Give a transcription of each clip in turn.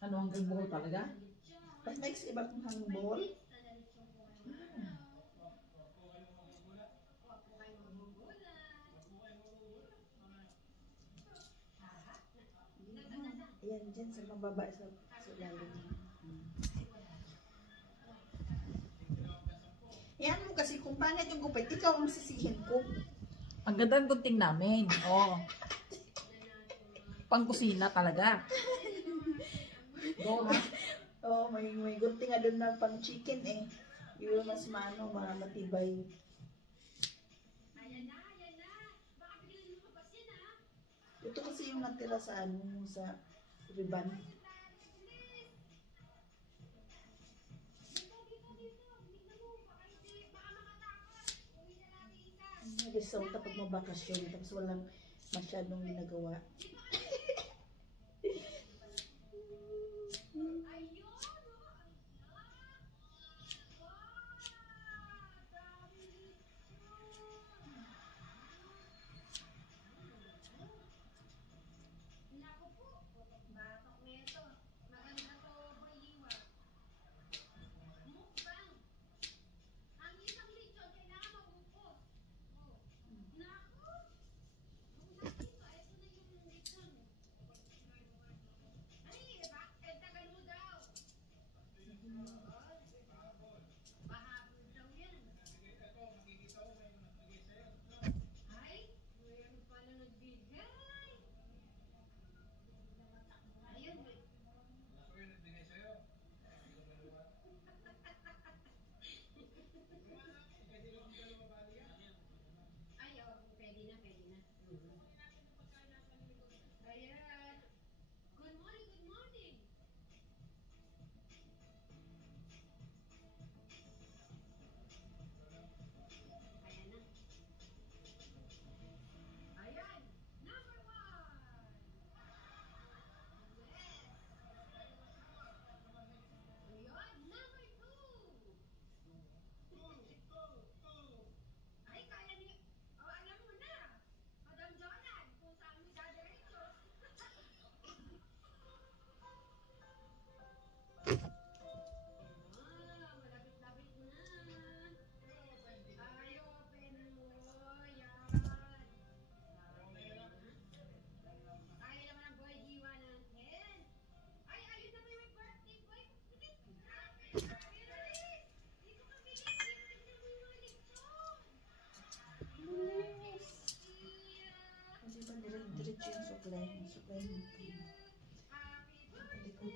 Ano hanggang buho talaga? Pag next iba kong hangbol. Ayan, dyan sa mababa sa lalim. Yan mo kasi kung pangit yung gupit, ikaw ang sisihin ko. Ang ganda ng gunting namin. Oh. Pang kusina talaga. Go ha? Oh, may gunting nga doon na pang chicken eh. Yung mas matibay. Ito kasi yung natira sa sa riban. Resulta pag mabakasyon, tapos walang masyadong ginagawa. Diretso yung supply. Supply mo. Likod.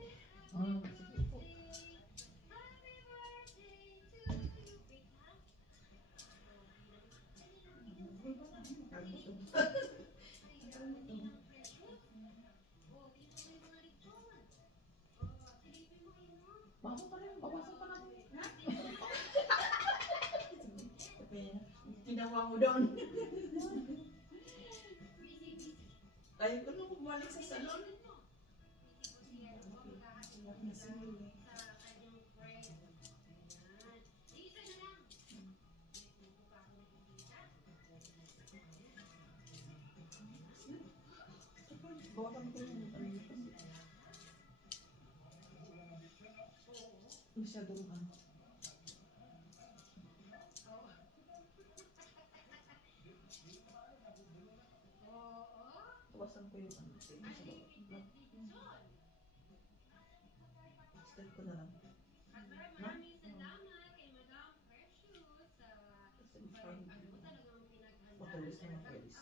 Sige po. Bawasan pa rin. Bawasan pa natin. Ginawa mo doon. Ay, kung nung bumalik sa salon. Bawasan ko yung Masyadong ano. bawasan ko yung sa baba. Step ko na lang. Matalis na matalis.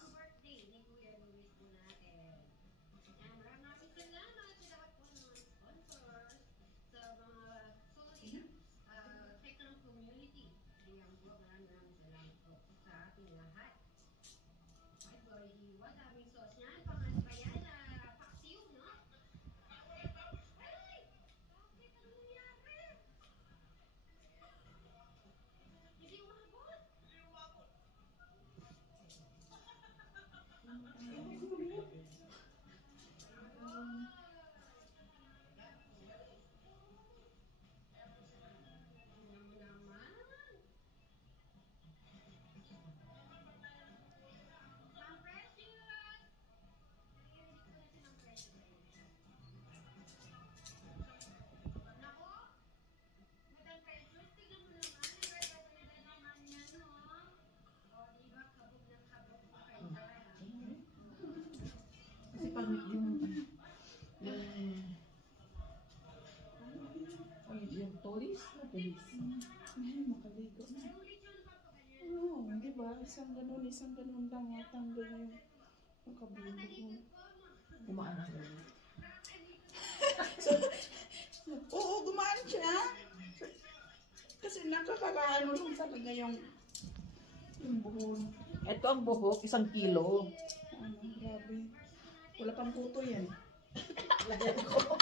Mabilis. Mabilis. Ay, makaligo na. Oo, di ba? Isang ganun lang. Matanggal na yung kabulog mo. Kumaan ang ulo. Oo, gumaan siya. Kasi nakakakaano lang talaga yung buhon. Ito ang buhok, 1 kilo. Ano, grabe. Wala pang puto yan. Lagyan ko.